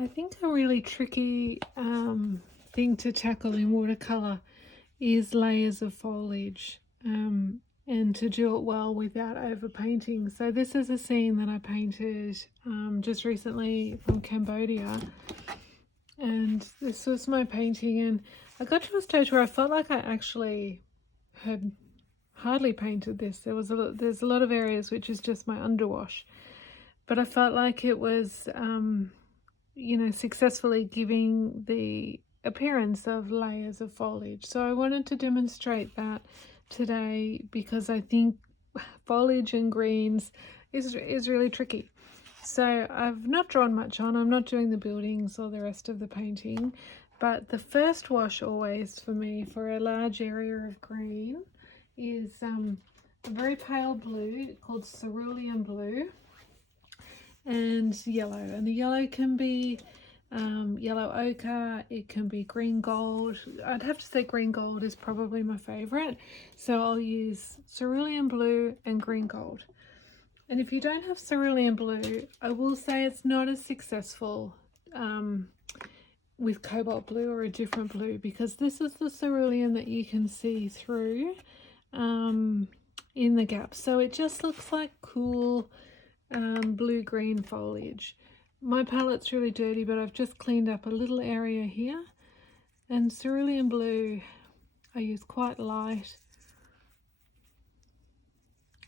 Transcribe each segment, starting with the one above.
I think a really tricky thing to tackle in watercolor is layers of foliage, and to do it well without overpainting. So this is a scene that I painted just recently from Cambodia, and this was my painting, and I got to a stage where I felt like I actually had hardly painted this. There's a lot of areas which is just my underwash, but I felt like it was successfully giving the appearance of layers of foliage. So I wanted to demonstrate that today because I think foliage and greens is really tricky. So I've not drawn much on. I'm not doing the buildings or the rest of the painting, but the first wash always for me for a large area of green is a very pale blue called Cerulean blue, and yellow, and the yellow can be yellow ochre, it can be green gold. I'd have to say green gold is probably my favorite, so I'll use cerulean blue and green gold. And if you don't have cerulean blue, I will say it's not as successful with cobalt blue or a different blue, because this is the cerulean that you can see through in the gaps, so it just looks like cool blue-green foliage. My palette's really dirty, but I've just cleaned up a little area here, and cerulean blue I use quite light.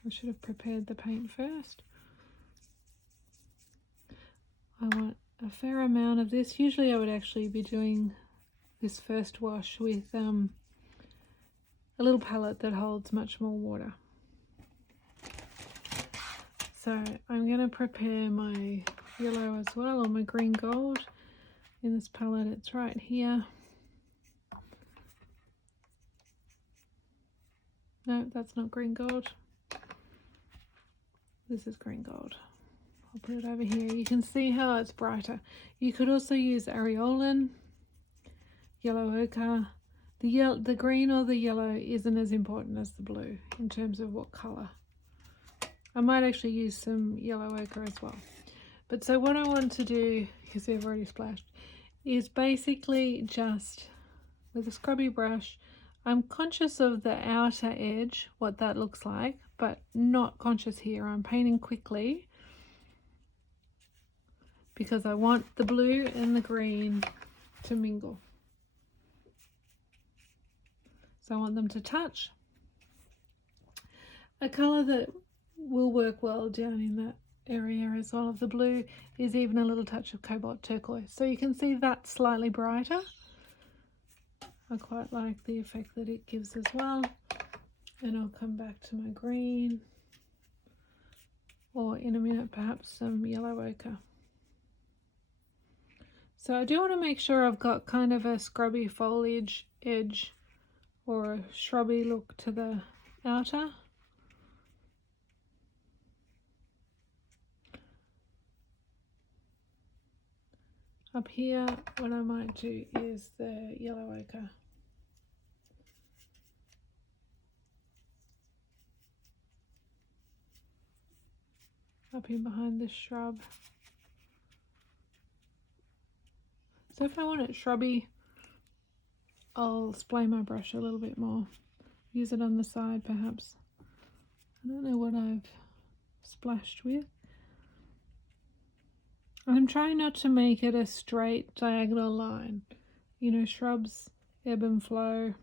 I should have prepared the paint first. I want a fair amount of this. Usually I would actually be doing this first wash with a little palette that holds much more water. So I'm going to prepare my yellow as well, or my green gold. In this palette, it's right here. No, that's not green gold. This is green gold. I'll put it over here. You can see how it's brighter. You could also use Aureolin, yellow ochre. The green or the yellow isn't as important as the blue in terms of what colour. I might actually use some yellow ochre as well. But so what I want to do, because they've already splashed, is basically just with a scrubby brush, I'm conscious of the outer edge, what that looks like, but not conscious here. I'm painting quickly because I want the blue and the green to mingle. So I want them to touch. A colour that will work well down in that area as well of the blue is even a little touch of Cobalt turquoise. So you can see that slightly brighter. I quite like the effect that it gives as well. And I'll come back to my green, or in a minute perhaps some yellow ochre. So I do want to make sure I've got kind of a scrubby foliage edge or a shrubby look to the outer. Up here, what I might do is the yellow ochre. Up in behind this shrub. So if I want it shrubby, I'll splay my brush a little bit more. Use it on the side perhaps. I don't know what I've splashed with. I'm trying not to make it a straight diagonal line. You know, shrubs ebb and flow.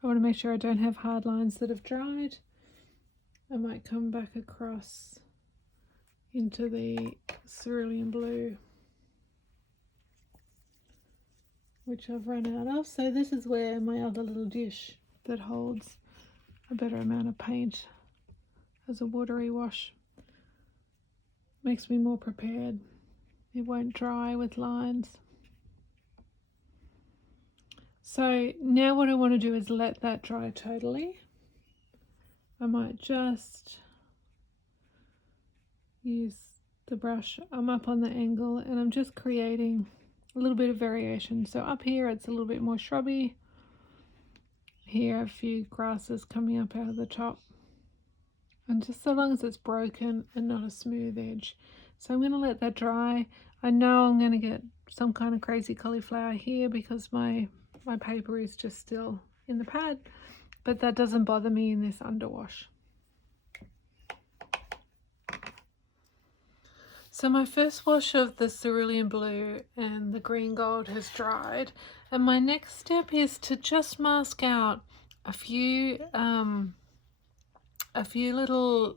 I want to make sure I don't have hard lines that have dried. I might come back across into the cerulean blue, which I've run out of. So this is where my other little dish that holds a better amount of paint as a watery wash makes me more prepared. It won't dry with lines. So now what I want to do is let that dry totally. I might just use the brush. I'm up on the angle and I'm just creating a little bit of variation. So up here it's a little bit more shrubby. Here a few grasses coming up out of the top. and just so long as it's broken and not a smooth edge. So I'm going to let that dry. I know I'm going to get some kind of crazy cauliflower here because my paper is just still in the pad, but that doesn't bother me in this underwash. So my first wash of the cerulean blue and the green gold has dried, and my next step is to just mask out a few little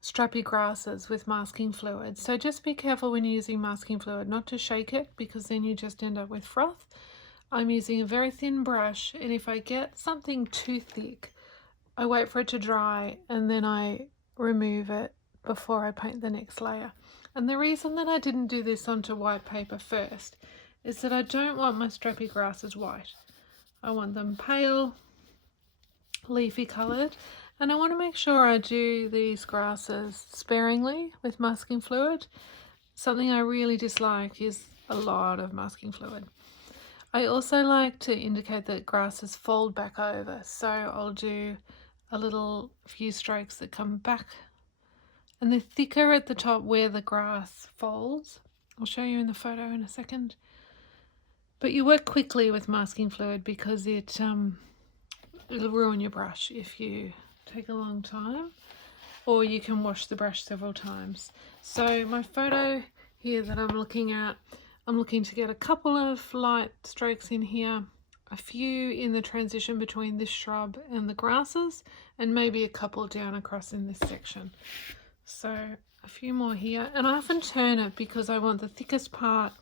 strappy grasses with masking fluid. So just be careful when you're using masking fluid not to shake it, because then you just end up with froth. I'm using a very thin brush, and if I get something too thick, I wait for it to dry and then I remove it before I paint the next layer. And the reason that I didn't do this onto white paper first is that I don't want my strappy grasses white. I want them pale, leafy coloured, and I want to make sure I do these grasses sparingly with masking fluid. Something I really dislike is a lot of masking fluid. I also like to indicate that grasses fold back over, so I'll do a few strokes that come back, and they're thicker at the top where the grass folds. I'll show you in the photo in a second. But you work quickly with masking fluid because it'll ruin your brush if you take a long time, or you can wash the brush several times. So my photo here that I'm looking at, I'm looking to get a couple of light strokes in here, a few in the transition between this shrub and the grasses, and maybe a couple down across in this section. So a few more here, and I often turn it because I want the thickest part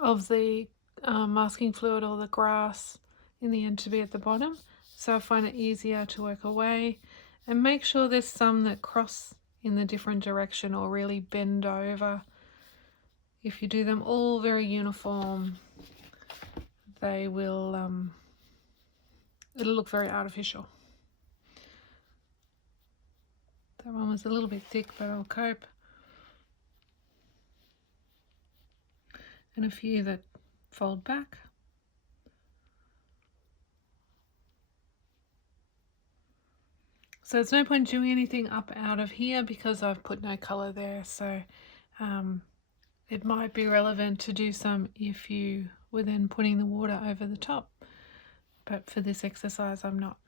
of the masking fluid or the grass in the end to be at the bottom, so I find it easier to work away. And make sure there's some that cross in the different direction or really bend over. If you do them all very uniform, they will it'll look very artificial. That one was a little bit thick, but I'll cope. And a few that fold back. So there's no point doing anything up out of here because I've put no colour there. So it might be relevant to do some if you were then putting the water over the top. But for this exercise, I'm not.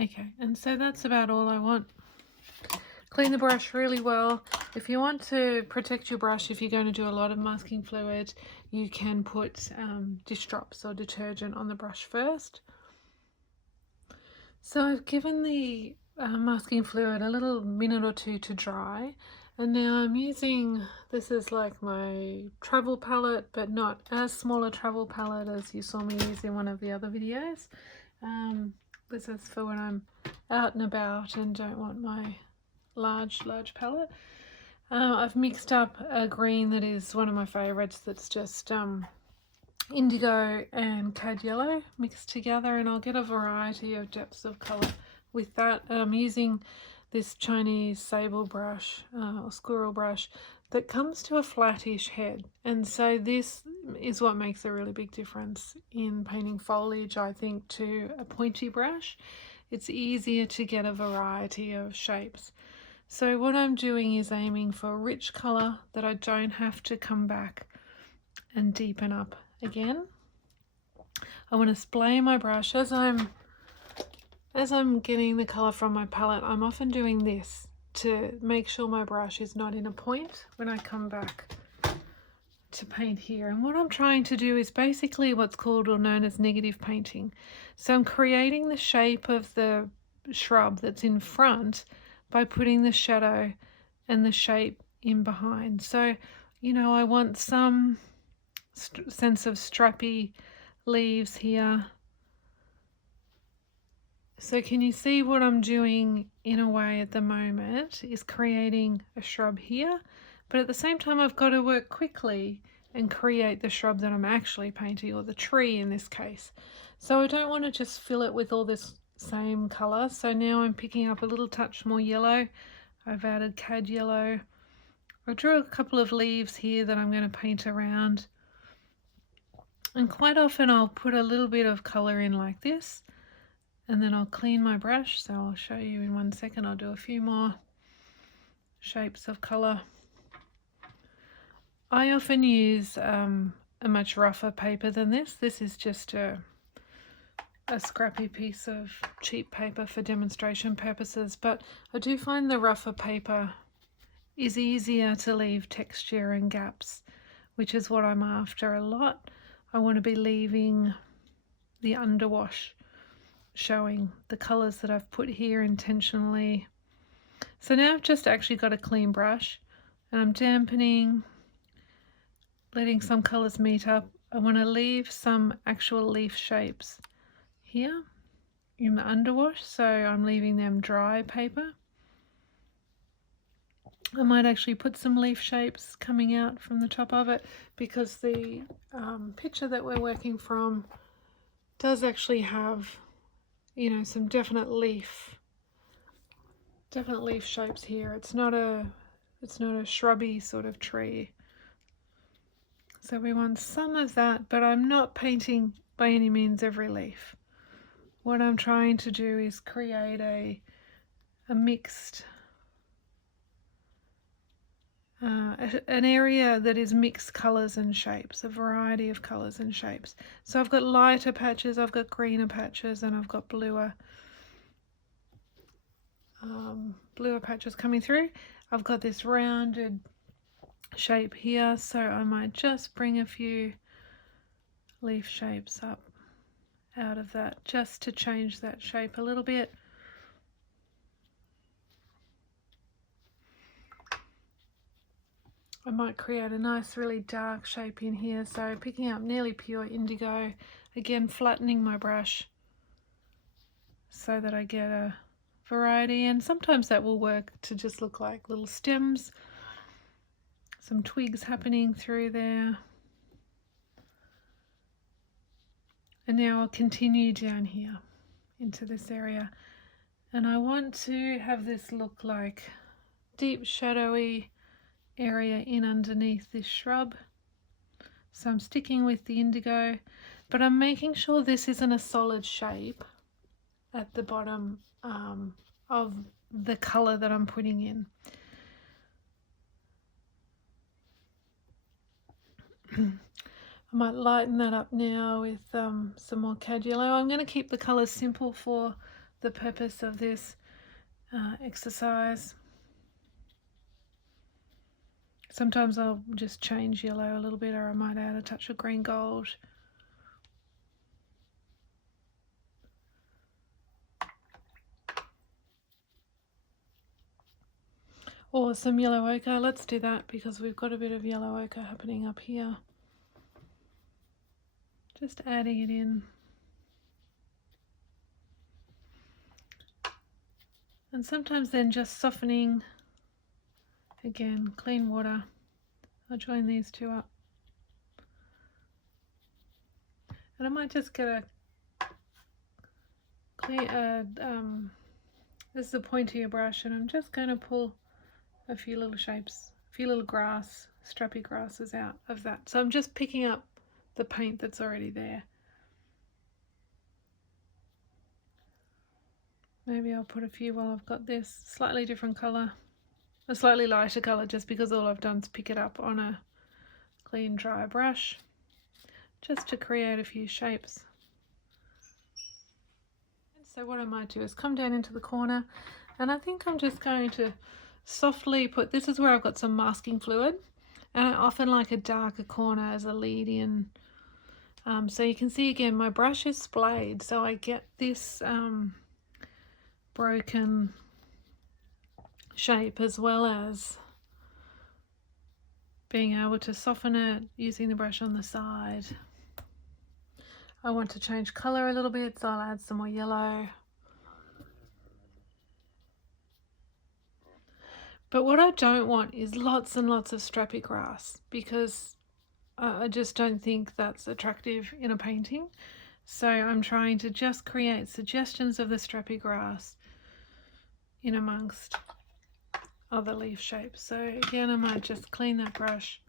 Okay, and so that's about all I want. Clean the brush really well. If you want to protect your brush, if you're going to do a lot of masking fluid, you can put dish drops or detergent on the brush first. So I've given the masking fluid a little minute or two to dry, and now I'm using, this is like my travel palette, but not as small a travel palette as you saw me use in one of the other videos. This is for when I'm out and about and don't want my large palette. I've mixed up a green that is one of my favorites, that's just indigo and cad yellow mixed together, and I'll get a variety of depths of color with that. I'm using this Chinese sable brush or squirrel brush that comes to a flattish head, and so this is what makes a really big difference in painting foliage, I think, to a pointy brush. It's easier to get a variety of shapes. So what I'm doing is aiming for a rich color that I don't have to come back and deepen up again. I want to splay my brush as I'm getting the color from my palette. I'm often doing this to make sure my brush is not in a point when I come back to paint here. And what I'm trying to do is basically what's called or known as negative painting. So I'm creating the shape of the shrub that's in front by putting the shadow and the shape in behind. So, you know, I want some sense of strappy leaves here. So can you see what I'm doing in a way at the moment is creating a shrub here, but at the same time I've got to work quickly and create the shrub that I'm actually painting, or the tree in this case. So I don't want to just fill it with all this same color. So now I'm picking up a little touch more yellow. I've added cad yellow. I drew a couple of leaves here that I'm going to paint around. And quite often I'll put a little bit of color in like this, and then I'll clean my brush. So I'll show you in 1 second. I'll do a few more shapes of colour. I often use a much rougher paper than this. This is just a scrappy piece of cheap paper for demonstration purposes, but I do find the rougher paper is easier to leave texture and gaps, which is what I'm after a lot. I want to be leaving the underwash showing, the colours that I've put here intentionally. So now I've just actually got a clean brush and I'm dampening, letting some colours meet up. I want to leave some actual leaf shapes here in the underwash, so I'm leaving them dry paper. I might actually put some leaf shapes coming out from the top of it, because the picture that we're working from does actually have, you know, some definite leaf shapes here. It's not a shrubby sort of tree. So we want some of that, but I'm not painting by any means every leaf. What I'm trying to do is create a mixed, an area that is mixed colours and shapes, a variety of colours and shapes. So I've got lighter patches, I've got greener patches, and I've got bluer patches coming through. I've got this rounded shape here, so I might just bring a few leaf shapes up out of that just to change that shape a little bit. I might create a nice really dark shape in here, so picking up nearly pure indigo, again flattening my brush so that I get a variety, and sometimes that will work to just look like little stems, some twigs happening through there. And now I'll continue down here into this area, and I want to have this look like deep shadowy area in underneath this shrub. So I'm sticking with the indigo, but I'm making sure this isn't a solid shape at the bottom of the colour that I'm putting in. I might lighten that up now with some more cad yellow. I'm going to keep the colours simple for the purpose of this exercise. Sometimes I'll just change yellow a little bit, or I might add a touch of green gold. Or some yellow ochre. Let's do that because we've got a bit of yellow ochre happening up here. Just adding it in. And sometimes then just softening. Again, clean water. I'll join these two up. And I might just get a clean, this is a pointier brush, and I'm just going to pull a few little shapes, a few little grass, strappy grasses out of that. So I'm just picking up the paint that's already there. Maybe I'll put a few while I've got this slightly different colour, a slightly lighter colour, just because all I've done is pick it up on a clean dry brush, just to create a few shapes. So what I might do is come down into the corner, and I think I'm just going to softly put, this is where I've got some masking fluid, and I often like a darker corner as a lead in. So you can see again my brush is splayed, so I get this broken shape, as well as being able to soften it using the brush on the side. I want to change colour a little bit, so I'll add some more yellow. But what I don't want is lots and lots of strappy grass, because I just don't think that's attractive in a painting. So I'm trying to just create suggestions of the strappy grass in amongst other leaf shapes. So again, I might just clean that brush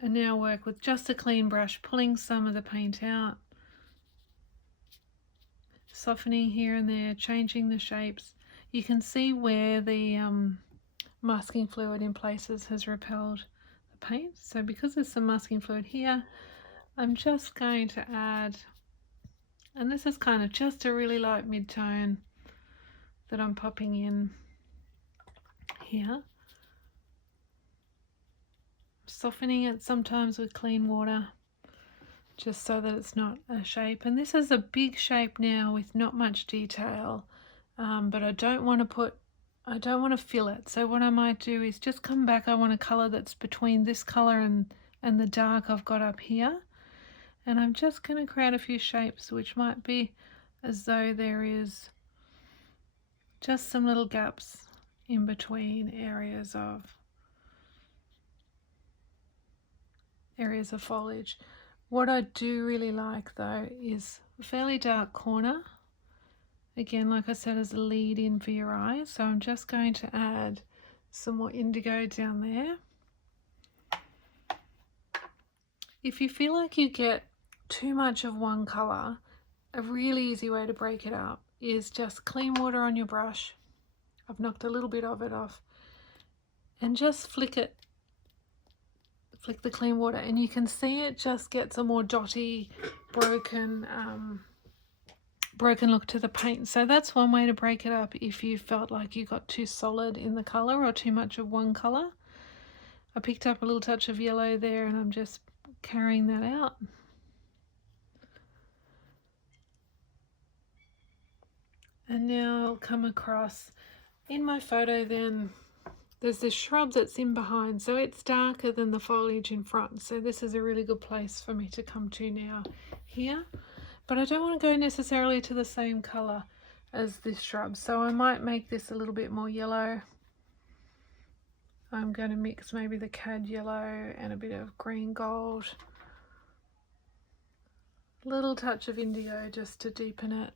and now work with just a clean brush, pulling some of the paint out. softening here and there, changing the shapes. You can see where the masking fluid in places has repelled the paint. So because there's some masking fluid here, I'm just going to add, and this is kind of just a really light mid-tone that I'm popping in here. Softening it sometimes with clean water, just so that it's not a shape. And this is a big shape now with not much detail, but I don't want to fill it. So what I might do is just come back. I want a color that's between this color and the dark I've got up here. And I'm just going to create a few shapes which might be as though there is just some little gaps in between areas of foliage. What I do really like though is a fairly dark corner. Again, like I said, as a lead in for your eye. So I'm just going to add some more indigo down there. If you feel like you get too much of one color, a really easy way to break it up is just clean water on your brush. I've knocked a little bit of it off, and just flick the clean water, and you can see it just gets a more dotty, broken look to the paint. So that's one way to break it up if you felt like you got too solid in the color or too much of one color. I picked up a little touch of yellow there, and I'm just carrying that out. And now I'll come across in my photo. Then there's this shrub that's in behind, so it's darker than the foliage in front. So this is a really good place for me to come to now here. But I don't want to go necessarily to the same color as this shrub, so I might make this a little bit more yellow. I'm going to mix maybe the cad yellow and a bit of green gold. A little touch of indigo just to deepen it.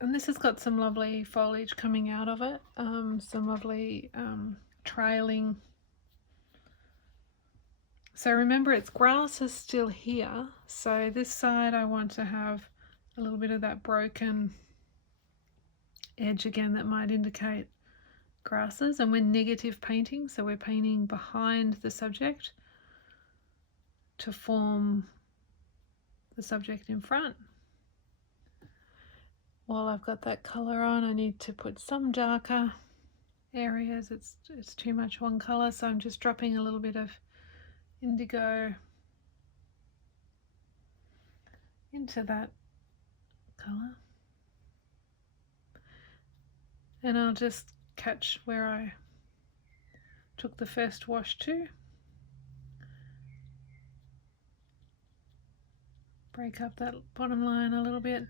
And this has got some lovely foliage coming out of it, some lovely trailing. So remember, its grass is still here. So this side I want to have a little bit of that broken edge again that might indicate grasses. And we're negative painting, so we're painting behind the subject to form the subject in front. While I've got that colour on, I need to put some darker areas. It's too much one colour, so I'm just dropping a little bit of indigo into that colour. And I'll just catch where I took the first wash to. Break up that bottom line a little bit.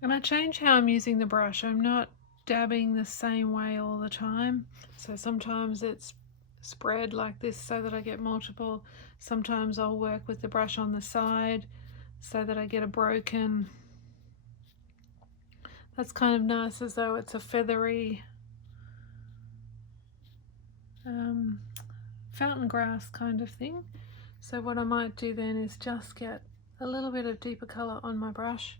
And I change how I'm using the brush. I'm not dabbing the same way all the time. So sometimes it's spread like this so that I get multiple. Sometimes I'll work with the brush on the side so that I get a broken. That's kind of nice, as though it's a feathery fountain grass kind of thing. So what I might do then is just get a little bit of deeper colour on my brush.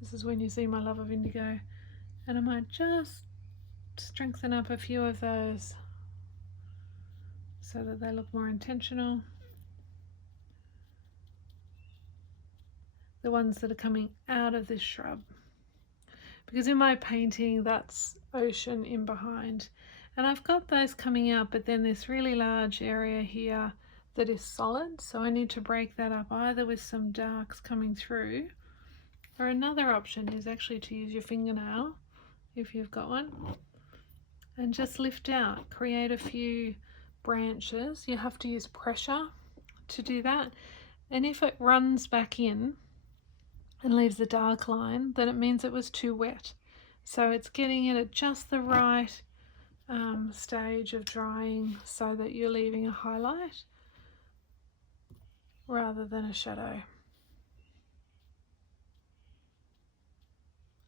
This is when you see my love of indigo. And I might just strengthen up a few of those so that they look more intentional. The ones that are coming out of this shrub. Because in my painting, that's ocean in behind. And I've got those coming out, but then this really large area here that is solid. So I need to break that up either with some darks coming through, or another option is actually to use your fingernail, if you've got one, and just lift out, create a few branches. You have to use pressure to do that. And if it runs back in and leaves a dark line, then it means it was too wet. So it's getting it at just the right stage of drying so that you're leaving a highlight rather than a shadow.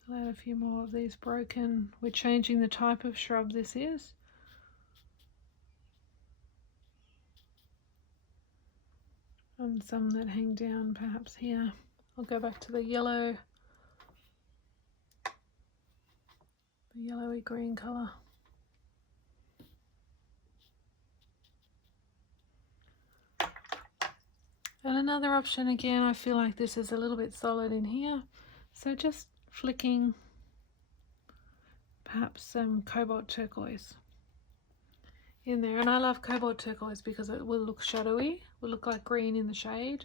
I'll add a few more of these broken. We're changing the type of shrub this is. and some that hang down perhaps here. I'll go back to the yellow, the yellowy green colour. And another option, again, I feel like this is a little bit solid in here, so just flicking perhaps some Cobalt Turquoise in there. And I love Cobalt Turquoise because it will look shadowy, will look like green in the shade,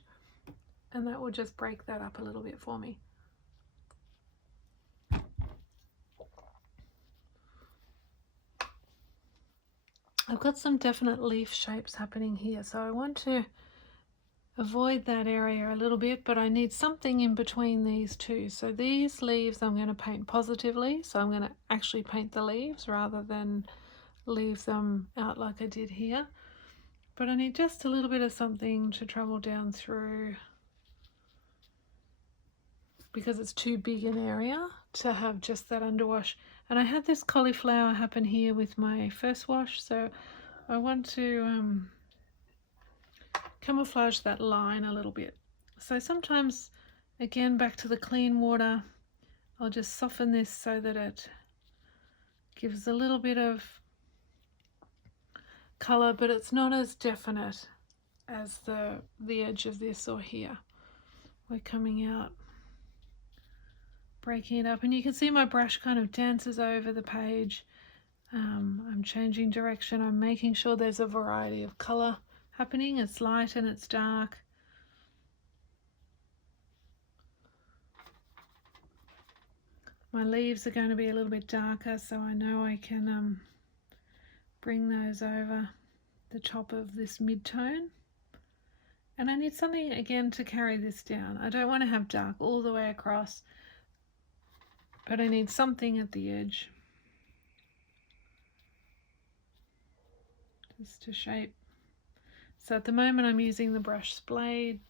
and that will just break that up a little bit for me. I've got some definite leaf shapes happening here, so I want to avoid that area a little bit, but I need something in between these two. So these leaves I'm going to paint positively, so I'm going to actually paint the leaves rather than leave them out like I did here. But I need just a little bit of something to travel down through, because it's too big an area to have just that underwash. And I had this cauliflower happen here with my first wash, so I want to camouflage that line a little bit. So sometimes, again, back to the clean water, I'll just soften this so that it gives a little bit of colour, but it's not as definite as the edge of this or here. We're coming out, breaking it up, and you can see my brush kind of dances over the page. I'm changing direction. I'm making sure there's a variety of colour happening. It's light and it's dark. My leaves are going to be a little bit darker, so I know I can bring those over the top of this mid-tone. And I need something again to carry this down. I don't want to have dark all the way across, but I need something at the edge just to shape. So at the moment I'm using the brush blade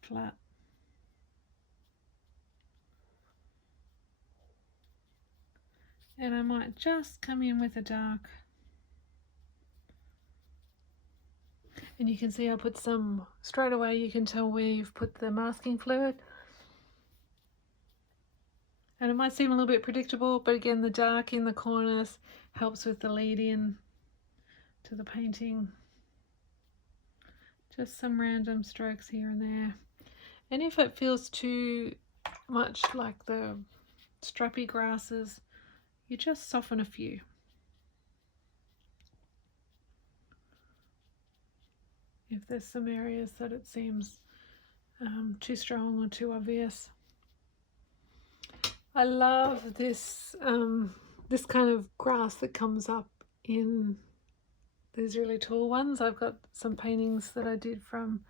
flat. And I might just come in with a dark. And you can see I put some, straight away you can tell where you've put the masking fluid. And it might seem a little bit predictable, but again, the dark in the corners helps with the lead in to the painting. Just some random strokes here and there. And if it feels too much like the strappy grasses, you just soften a few. If there's some areas that it seems too strong or too obvious. I love this this kind of grass that comes up in these really tall ones. I've got some paintings that I did from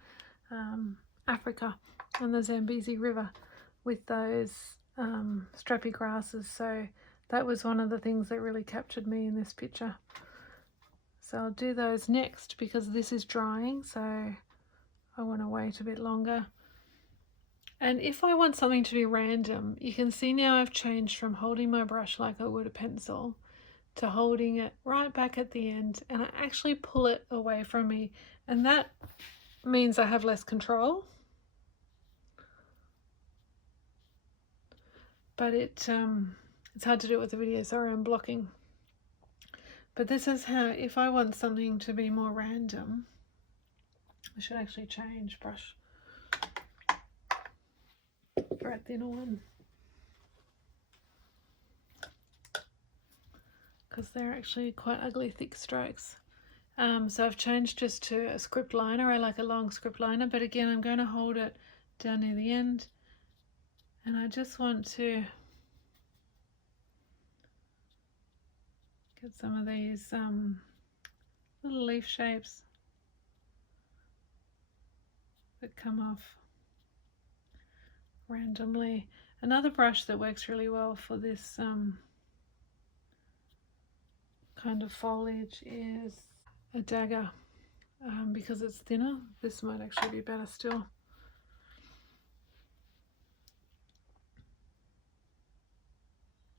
Africa and the Zambezi River with those strappy grasses, so that was one of the things that really captured me in this picture. So I'll do those next because this is drying, so I want to wait a bit longer. And if I want something to be random, you can see now I've changed from holding my brush like I would a pencil to holding it right back at the end, and I actually pull it away from me, and that means I have less control. But it's hard to do it with the video, sorry, I'm blocking. But this is how, if I want something to be more random, I should actually change brush for a thinner one, because they're actually quite ugly thick strokes. So I've changed just to a script liner. I like a long script liner, but again I'm going to hold it down near the end, and I just want to get some of these little leaf shapes that come off randomly. Another brush that works really well for this kind of foliage is a dagger, because it's thinner. This might actually be better still.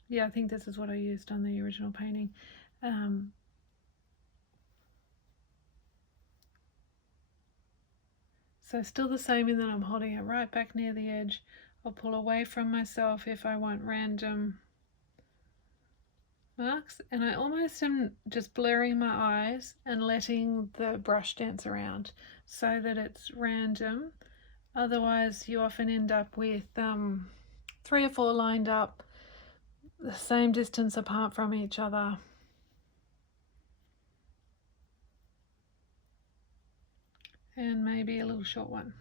Yeah, I think this is what I used on the original painting. So still the same in that I'm holding it right back near the edge. I'll pull away from myself if I want random marks, and I almost am just blurring my eyes and letting the brush dance around so that it's random. Otherwise you often end up with 3 or 4 lined up the same distance apart from each other. And maybe a little short one.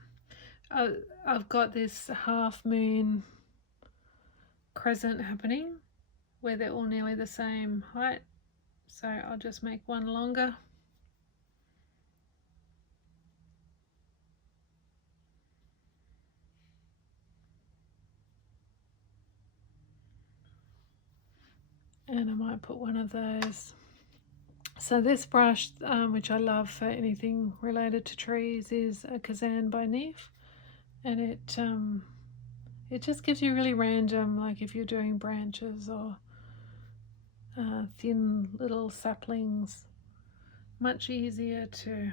I've got this half moon crescent happening where they're all nearly the same height, so I'll just make one longer. And I might put one of those. So this brush, which I love for anything related to trees, is a Kazan by Neve, and it just gives you really random, like if you're doing branches or thin little saplings, much easier to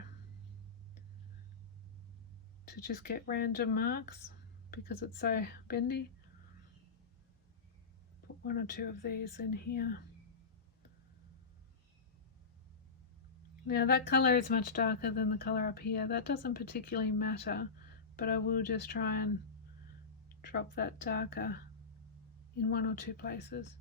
just get random marks because it's so bendy. Put 1 or 2 of these in here. Now that colour is much darker than the colour up here. That doesn't particularly matter, but I will just try and drop that darker in 1 or 2 places.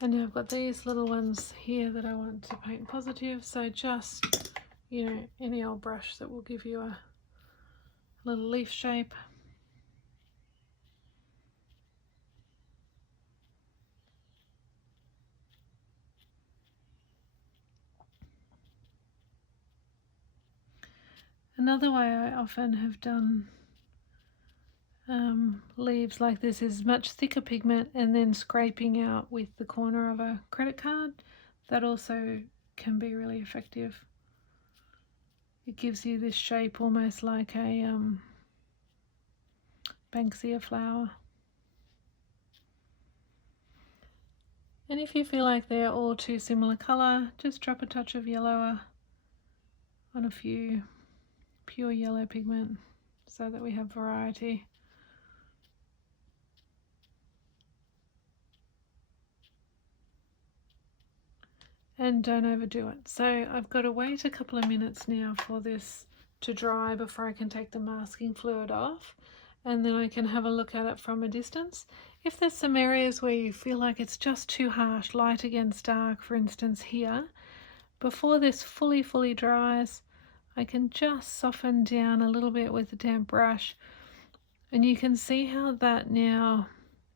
And now I've got these little ones here that I want to paint positive, so just, you know, any old brush that will give you a little leaf shape. Another way I often have done leaves like this is much thicker pigment and then scraping out with the corner of a credit card. That also can be really effective. It gives you this shape almost like a Banksia flower. And if you feel like they're all too similar colour, just drop a touch of yellow on a few pure yellow pigment so that we have variety. And don't overdo it. So I've got to wait a couple of minutes now for this to dry before I can take the masking fluid off, and then I can have a look at it from a distance. If there's some areas where you feel like it's just too harsh, light against dark, for instance here, before this fully dries, I can just soften down a little bit with a damp brush, and you can see how that now,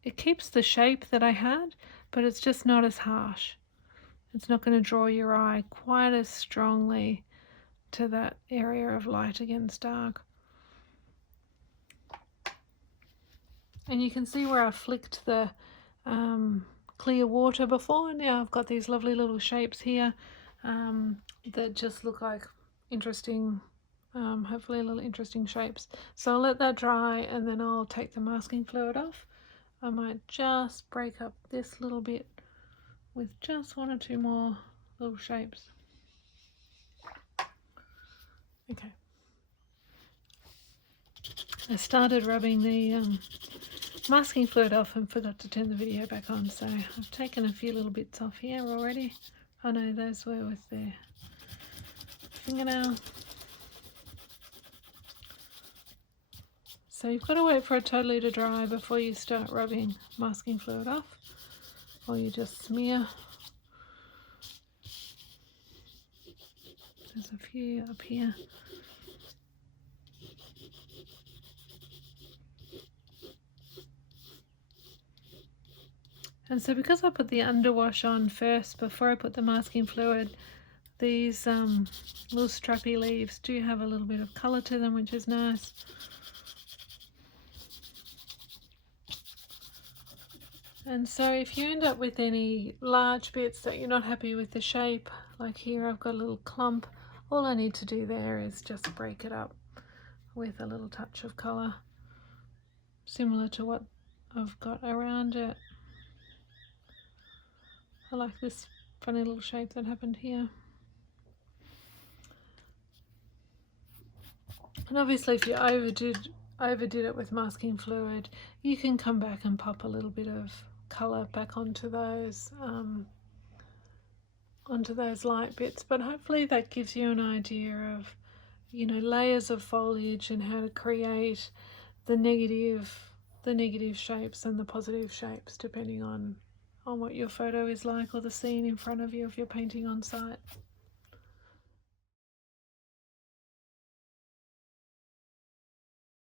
it keeps the shape that I had, but it's just not as harsh. It's not going to draw your eye quite as strongly to that area of light against dark. And you can see where I flicked the clear water before. Now I've got these lovely little shapes here that just look like interesting, hopefully little interesting shapes. So I'll let that dry and then I'll take the masking fluid off. I might just break up this little bit with just 1 or 2 more little shapes. Okay. I started rubbing the masking fluid off and forgot to turn the video back on, so I've taken a few little bits off here already. I know those were with their fingernail. So you've got to wait for it totally to dry before you start rubbing masking fluid off, or you just smear. There's a few up here. And so because I put the underwash on first before I put the masking fluid, these little strappy leaves do have a little bit of colour to them, which is nice. And so if you end up with any large bits that you're not happy with the shape, like here I've got a little clump, all I need to do there is just break it up with a little touch of colour. similar to what I've got around it. I like this funny little shape that happened here. And obviously if you overdid it with masking fluid, you can come back and pop a little bit of colour back onto those light bits. But hopefully that gives you an idea of, you know, layers of foliage and how to create the negative shapes and the positive shapes depending on what your photo is like, or the scene in front of you if you're painting on site.